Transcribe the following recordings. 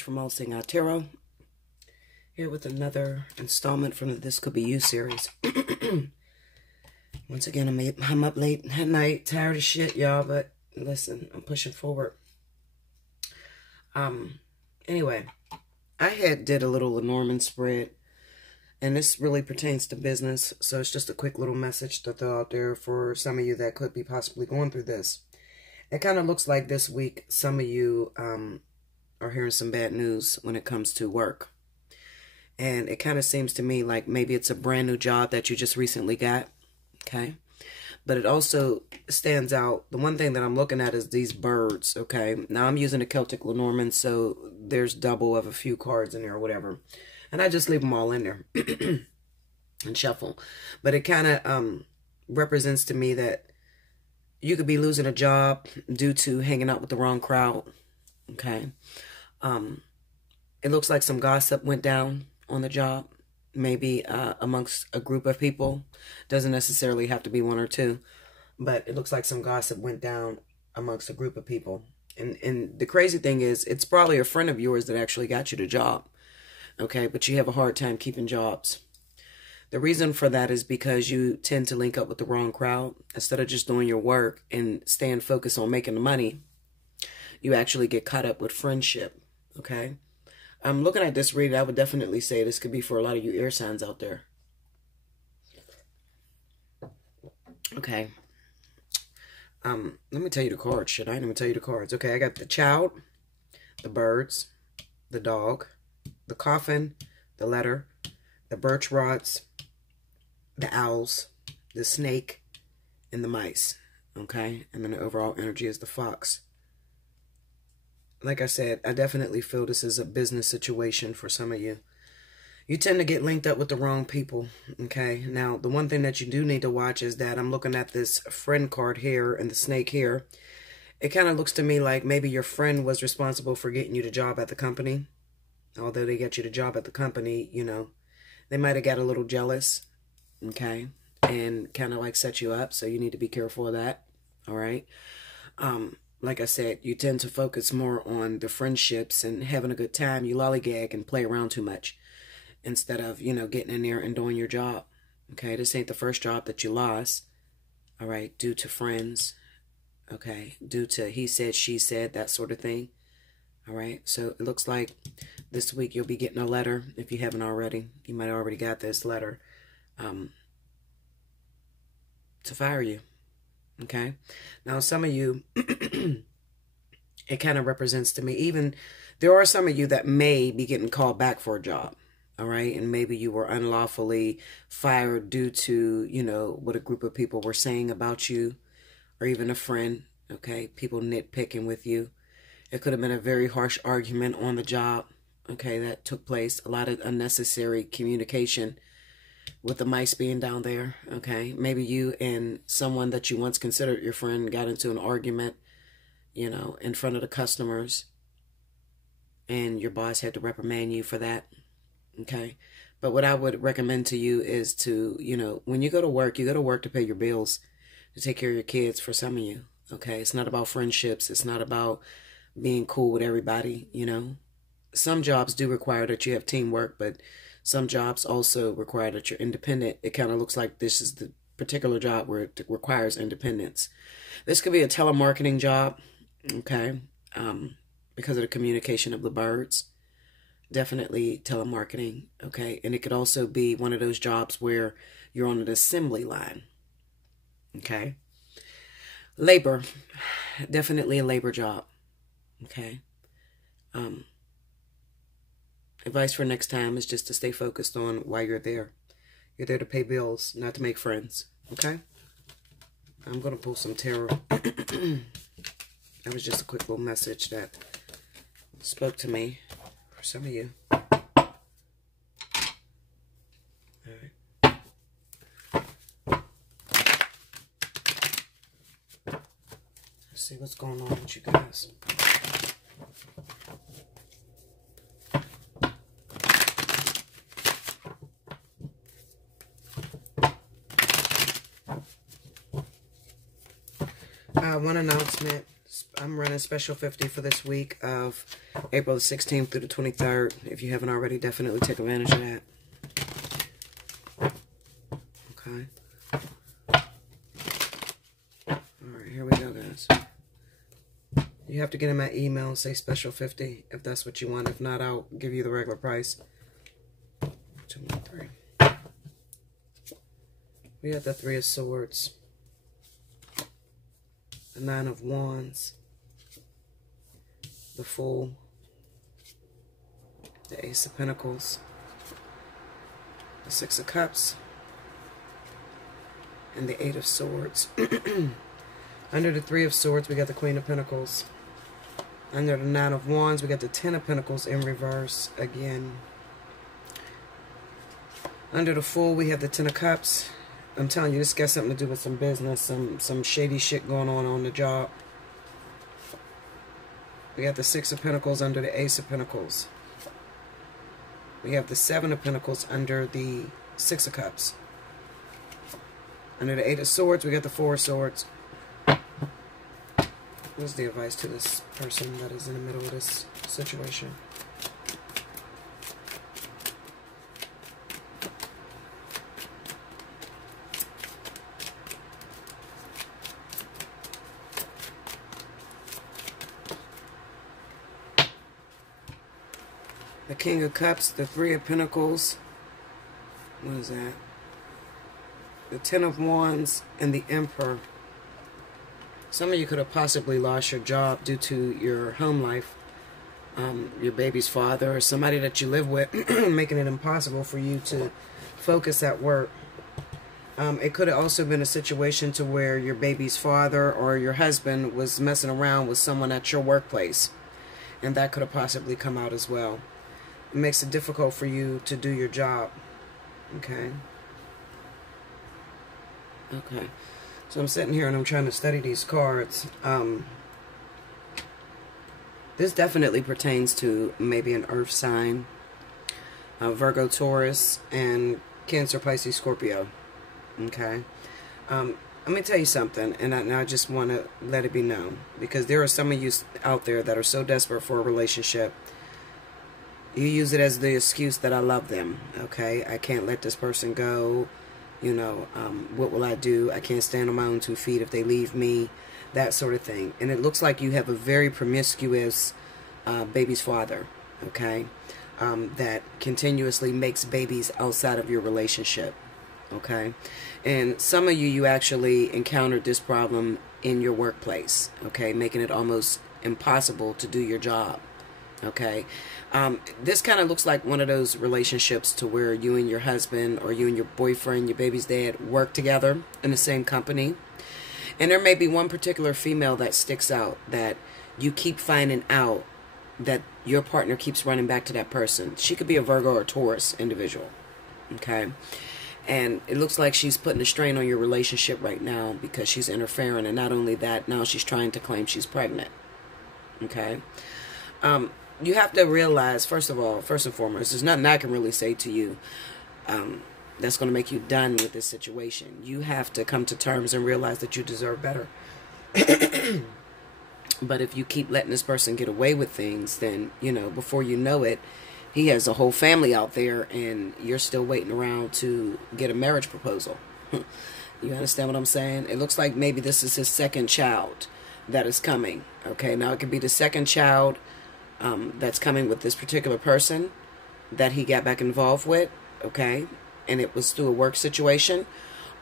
Rich from Allseeingeyetarot, here with another installment from the This Could Be You series. Once again, I'm up late at night, tired of shit, y'all, but listen, I'm pushing forward. Anyway, I did a little Lenormand spread, and this really pertains to business, so it's just a quick little message to throw out there for some of you that could be possibly going through this. It kind of looks like this week some of you are hearing some bad news when it comes to work. And it kind of seems to me like maybe it's a brand new job that you just recently got, okay? But it also stands out. The one thing that I'm looking at is these birds, okay? Now, I'm using a Celtic Lenormand, so there's double of a few cards in there or whatever. And I just leave them all in there and shuffle. But it kind of represents to me that you could be losing a job due to hanging out with the wrong crowd, okay? It looks like some gossip went down on the job, maybe amongst a group of people. Doesn't necessarily have to be one or two, but it looks like some gossip went down amongst a group of people. And the crazy thing is, it's probably a friend of yours that actually got you the job, okay? But you have a hard time keeping jobs. The reason for that is because you tend to link up with the wrong crowd. Instead of just doing your work and staying focused on making the money, you actually get caught up with friendship, okay? I'm looking at this reading. I would definitely say this could be for a lot of you air signs out there. Okay. Let me tell you the cards. Should I? Let me tell you the cards. Okay, I got the child, the birds, the dog, the coffin, the letter, the birch rods, the owls, the snake, and the mice. Okay? And then the overall energy is the fox. Like I said, I definitely feel this is a business situation for some of you. You tend to get linked up with the wrong people, okay? Now, the one thing that you do need to watch is that I'm looking at this friend card here and the snake here. It kind of looks to me like maybe your friend was responsible for getting you the job at the company. Although they got you the job at the company, you know, they might have got a little jealous, okay? And kind of like set you up, so you need to be careful of that, all right? Like I said, you tend to focus more on the friendships and having a good time. You lollygag and play around too much instead of, you know, getting in there and doing your job. Okay, this ain't the first job that you lost, all right, due to friends, okay, due to he said, she said, that sort of thing, all right? So it looks like this week you'll be getting a letter, if you haven't already. You might have already got this letter to fire you. Okay, now some of you, it kind of represents to me, even there are some of you that may be getting called back for a job, all right? And maybe you were unlawfully fired due to, you know, what a group of people were saying about you, or even a friend, okay? People nitpicking with you. It could have been a very harsh argument on the job, okay, that took place. A lot of unnecessary communication with the mice being down there, okay? Maybe you and someone that you once considered your friend got into an argument, you know, in front of the customers, and your boss had to reprimand you for that, okay? But what I would recommend to you is to, you know, when you go to work to pay your bills, to take care of your kids, for some of you, okay? It's not about friendships. It's not about being cool with everybody, you know? Some jobs do require that you have teamwork, but some jobs also require that you're independent. It kind of looks like this is the particular job where it requires independence. This could be a telemarketing job, okay, because of the communication of the birds. Definitely telemarketing, okay? And it could also be one of those jobs where you're on an assembly line, okay? Labor, definitely a labor job, okay? Advice for next time is just to stay focused on why you're there. You're there to pay bills, not to make friends. Okay? I'm going to pull some tarot. That was just a quick little message that spoke to me for some of you. All right. Let's see what's going on with you guys. One announcement. I'm running special 50 for this week of April the 16th through the 23rd. If you haven't already, definitely take advantage of that. Okay. Alright, here we go, guys. You have to get in my email and say special 50 if that's what you want. If not, I'll give you the regular price. 2, 1, 3. We have the 3 of Swords. The 9 of Wands. The Fool. The Ace of Pentacles. The 6 of Cups. And the 8 of Swords. Under the 3 of Swords, we got the Queen of Pentacles. Under the 9 of Wands, we got the 10 of Pentacles in reverse again. Under the Fool, we have the 10 of Cups. I'm telling you, this got something to do with some business, some shady shit going on the job. We got the 6 of Pentacles under the Ace of Pentacles. We have the 7 of Pentacles under the 6 of Cups. Under the 8 of Swords, we got the 4 of Swords. What's the advice to this person that is in the middle of this situation? The King of Cups, the 3 of Pentacles. What is that? The 10 of Wands and the Emperor. Some of you could have possibly lost your job due to your home life, your baby's father, or somebody that you live with, making it impossible for you to focus at work. It could have also been a situation to where your baby's father or your husband was messing around with someone at your workplace, and that could have possibly come out as well. It makes it difficult for you to do your job. Okay. Okay. So I'm sitting here and I'm trying to study these cards. This definitely pertains to maybe an earth sign, Virgo, Taurus, and Cancer, Pisces, Scorpio. Okay. Let me tell you something, and I just want to let it be known, because there are some of you out there that are so desperate for a relationship. You use it as the excuse that I love them. Okay. I can't let this person go. You know, what will I do? I can't stand on my own 2 feet if they leave me, that sort of thing. And it looks like you have a very promiscuous baby's father, okay, that continuously makes babies outside of your relationship, okay? And some of you actually encountered this problem in your workplace, okay, making it almost impossible to do your job, okay? This kind of looks like one of those relationships to where you and your husband or you and your boyfriend, your baby's dad, work together in the same company. And there may be one particular female that sticks out that you keep finding out that your partner keeps running back to that person. She could be a Virgo or Taurus individual, okay? And it looks like she's putting a strain on your relationship right now because she's interfering. And not only that, now she's trying to claim she's pregnant, okay? You have to realize, first of all, first and foremost, there's nothing I can really say to you that's going to make you done with this situation. You have to come to terms and realize that you deserve better. But if you keep letting this person get away with things, then, you know, before you know it, he has a whole family out there and you're still waiting around to get a marriage proposal. You understand what I'm saying? It looks like maybe this is his second child that is coming. Okay, now it could be the second child that's coming with this particular person that he got back involved with, okay, and it was through a work situation.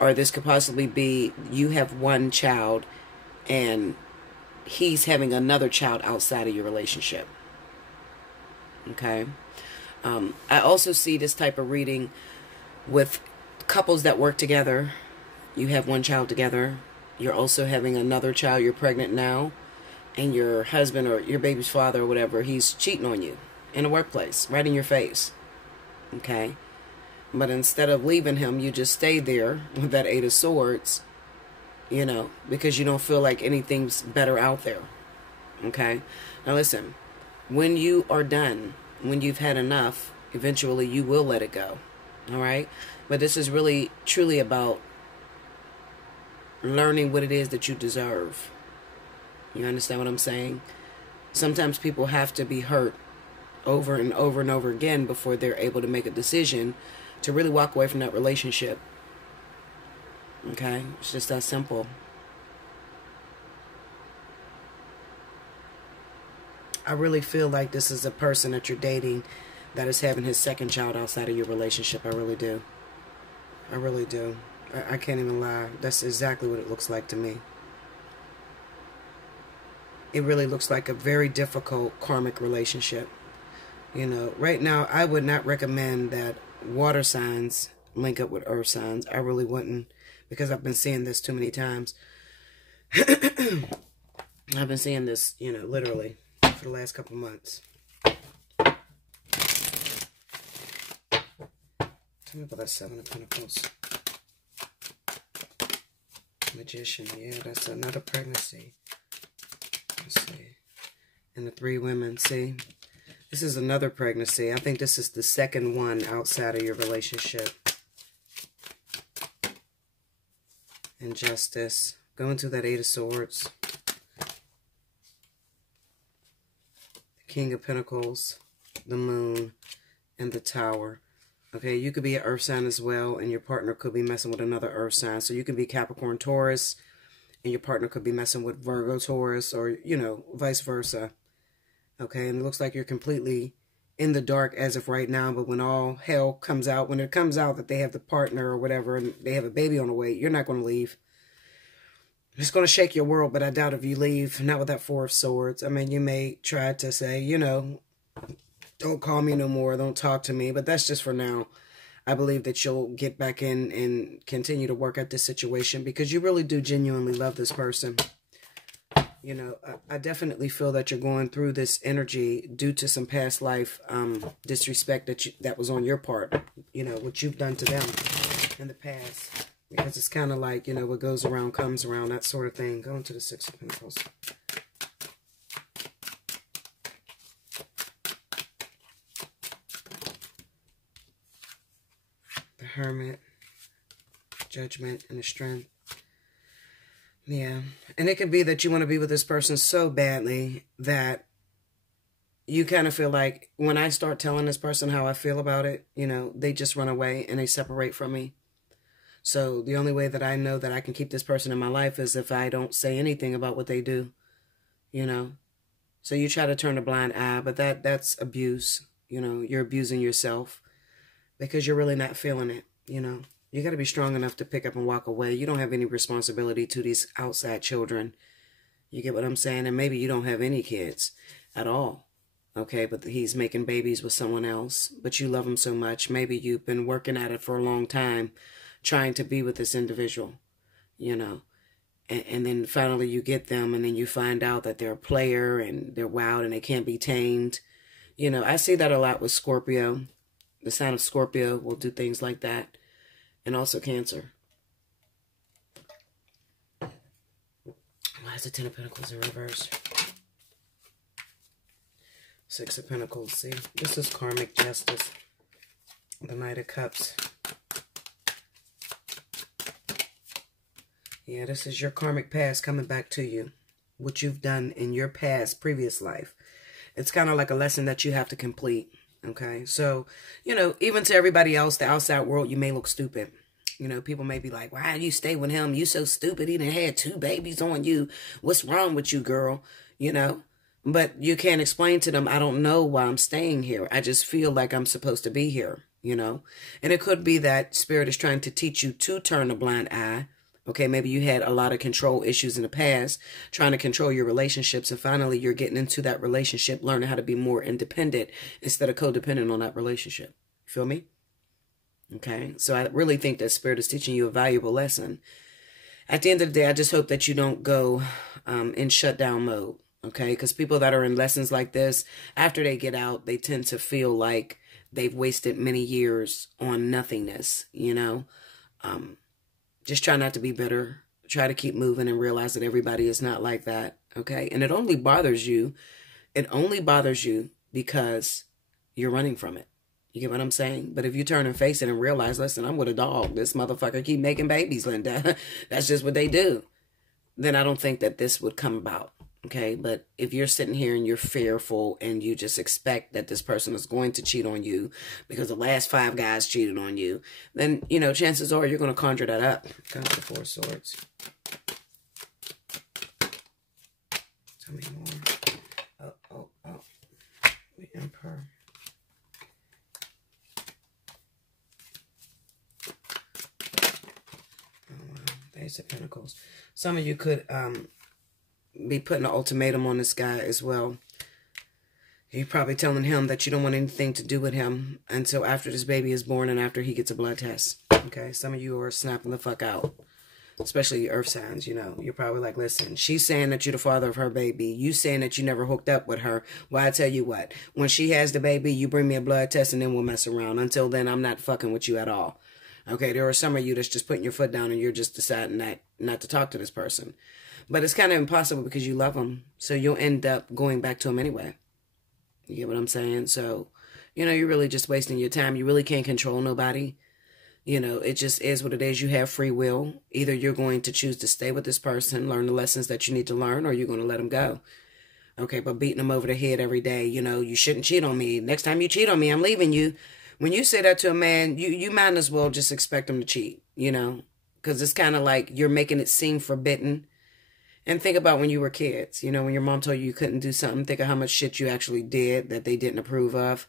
Or this could possibly be you have one child and he's having another child outside of your relationship, okay? I also see this type of reading with couples that work together. You have one child together, you're also having another child, you're pregnant now, and your husband or your baby's father or whatever, he's cheating on you in the workplace, right in your face, okay? But instead of leaving him, you just stay there with that 8 of Swords, you know, because you don't feel like anything's better out there, okay? Now listen, when you are done, when you've had enough, eventually you will let it go, all right? But this is really, truly about learning what it is that you deserve. You understand what I'm saying? Sometimes people have to be hurt over and over and over again before they're able to make a decision to really walk away from that relationship. Okay? It's just that simple. I really feel like this is a person that you're dating that is having his second child outside of your relationship. I really do. I really do. I can't even lie. That's exactly what it looks like to me. It really looks like a very difficult karmic relationship. You know, right now, I would not recommend that water signs link up with earth signs. I really wouldn't, because I've been seeing this too many times. I've been seeing this, you know, literally for the last couple months. Tell me about that Seven of Pentacles. Magician, yeah, that's another pregnancy. Let's see. And the three women, see? This is another pregnancy. I think this is the second one outside of your relationship. And Justice. Going to that Eight of Swords. The King of Pentacles. The Moon. And the Tower. Okay, you could be an earth sign as well, and your partner could be messing with another earth sign. So you can be Capricorn, Taurus, and your partner could be messing with Virgo, Taurus, or, you know, vice versa. Okay, and it looks like you're completely in the dark as of right now, but when all hell comes out, when it comes out that they have the partner or whatever, and they have a baby on the way, you're not going to leave. It's going to shake your world, but I doubt if you leave, not with that Four of Swords. I mean, you may try to say, you know, don't call me no more, don't talk to me, but that's just for now. I believe that you'll get back in and continue to work at this situation because you really do genuinely love this person. You know, I definitely feel that you're going through this energy due to some past life disrespect that was on your part. You know, what you've done to them in the past. Because it's kind of like, you know, what goes around comes around, that sort of thing. Going to the Six of Pentacles. The Hermit, Judgment, and the Strength. Yeah. And it could be that you want to be with this person so badly that you kind of feel like when I start telling this person how I feel about it, you know, they just run away and they separate from me. So the only way that I know that I can keep this person in my life is if I don't say anything about what they do, you know. So you try to turn a blind eye, but that's abuse. You know, you're abusing yourself because you're really not feeling it, you know. You got to be strong enough to pick up and walk away. You don't have any responsibility to these outside children. You get what I'm saying? And maybe you don't have any kids at all. Okay, but he's making babies with someone else. But you love him so much. Maybe you've been working at it for a long time, trying to be with this individual, you know. And then finally you get them, and then you find out that they're a player, and they're wild, and they can't be tamed. You know, I see that a lot with Scorpio. The sign of Scorpio will do things like that. And also Cancer. Why is the Ten of Pentacles in reverse? Six of Pentacles. See, this is karmic justice. The Knight of Cups. Yeah, this is your karmic past coming back to you. What you've done in your past, previous life. It's kind of like a lesson that you have to complete. Okay, so, you know, even to everybody else, the outside world, you may look stupid. You know, people may be like, why do you stay with him? You so stupid. He done had 2 babies on you. What's wrong with you, girl? You know, but you can't explain to them, I don't know why I'm staying here. I just feel like I'm supposed to be here, you know. And it could be that Spirit is trying to teach you to turn a blind eye. Okay, maybe you had a lot of control issues in the past, trying to control your relationships, and finally you're getting into that relationship, learning how to be more independent instead of codependent on that relationship. You feel me? Okay, so I really think that Spirit is teaching you a valuable lesson. At the end of the day, I just hope that you don't go in shutdown mode, okay? Because people that are in lessons like this, after they get out, they tend to feel like they've wasted many years on nothingness, you know? Just try not to be bitter. Try to keep moving and realize that everybody is not like that, okay? And it only bothers you. It only bothers you because you're running from it. You get what I'm saying? But if you turn and face it and realize, listen, I'm with a dog. This motherfucker keep making babies, Linda. That's just what they do. Then I don't think that this would come about, Okay, but if you're sitting here and you're fearful and you just expect that this person is going to cheat on you because the last 5 guys cheated on you, then, you know, chances are you're going to conjure that up. Come to 4 swords. Tell me more. Oh. The Emperor. Oh, wow. Ace of Pentacles. Some of you could, be putting an ultimatum on this guy as well. You're probably telling him that you don't want anything to do with him until after this baby is born and after he gets a blood test. Okay, some of you are snapping the fuck out, especially earth signs. You know, you're probably like, listen, she's saying that you're the father of her baby. You saying that you never hooked up with her. Well, I tell you what, when she has the baby, you bring me a blood test and then we'll mess around. Until then, I'm not fucking with you at all. Okay, there are some of you that's just putting your foot down and you're just deciding not to talk to this person. But it's kind of impossible because you love them. So you'll end up going back to them anyway. You get what I'm saying? So, you know, you're really just wasting your time. You really can't control nobody. You know, it just is what it is. You have free will. Either you're going to choose to stay with this person, learn the lessons that you need to learn, or you're going to let them go. Okay, but beating them over the head every day, you know, you shouldn't cheat on me. Next time you cheat on me, I'm leaving you. When you say that to a man, you might as well just expect him to cheat, you know, because it's kind of like you're making it seem forbidden. And think about when you were kids, you know, when your mom told you couldn't do something, think of how much shit you actually did that they didn't approve of.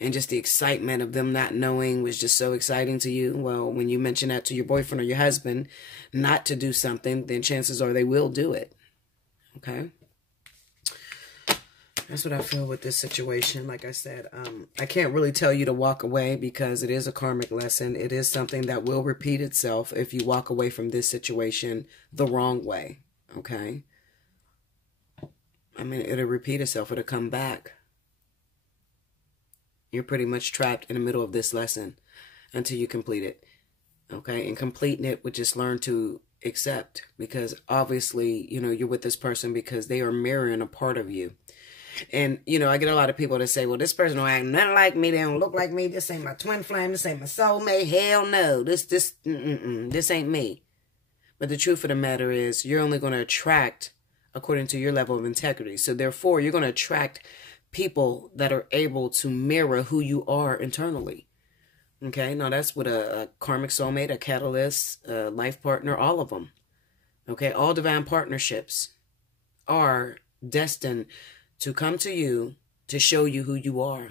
And just the excitement of them not knowing was just so exciting to you. Well, when you mention that to your boyfriend or your husband not to do something, then chances are they will do it. Okay? That's what I feel with this situation. Like I said, I can't really tell you to walk away because it is a karmic lesson. It is something that will repeat itself if you walk away from this situation the wrong way. Okay? I mean, it'll repeat itself. It'll come back. You're pretty much trapped in the middle of this lesson until you complete it. Okay? And completing it would just learn to accept. Because obviously, you know, you're with this person because they are mirroring a part of you. And, you know, I get a lot of people that say, well, this person don't act nothing like me. They don't look like me. This ain't my twin flame. This ain't my soulmate. Hell no. This ain't me. But the truth of the matter is you're only going to attract according to your level of integrity. So therefore, you're going to attract people that are able to mirror who you are internally. Okay. Now that's with a karmic soulmate, a catalyst, a life partner, all of them. Okay. All divine partnerships are destined to come to you to show you who you are.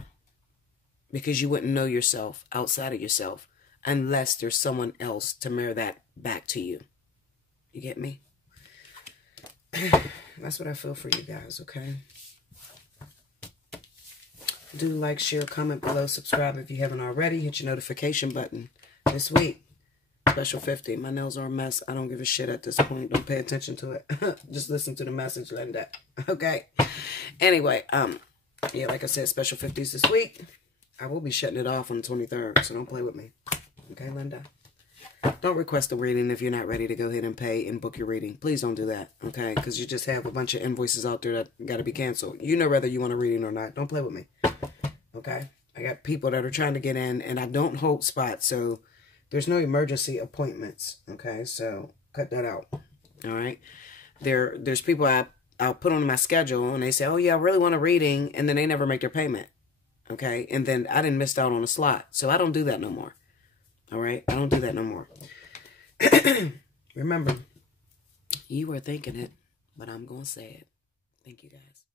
Because you wouldn't know yourself outside of yourself unless there's someone else to mirror that back to you. You get me? That's what I feel for you guys, okay? Do like, share, comment below, subscribe if you haven't already. Hit your notification button. This week, special 50. My nails are a mess. I don't give a shit at this point. Don't pay attention to it. Just listen to the message, Linda. Okay? Anyway, yeah, like I said, special 50s this week. I will be shutting it off on the 23rd, so don't play with me. Okay, Linda? Don't request a reading if you're not ready to go ahead and pay and book your reading. Please don't do that, okay? Because you just have a bunch of invoices out there that got to be canceled. You know whether you want a reading or not. Don't play with me, okay? I got people that are trying to get in, and I don't hold spots, so there's no emergency appointments, okay? So cut that out, all right? There's people I'll put on my schedule, and they say, oh, yeah, I really want a reading, and then they never make their payment, okay? And then I didn't miss out on a slot, so I don't do that no more. All right? I don't do that no more. Remember, you were thinking it, but I'm going to say it. Thank you, guys.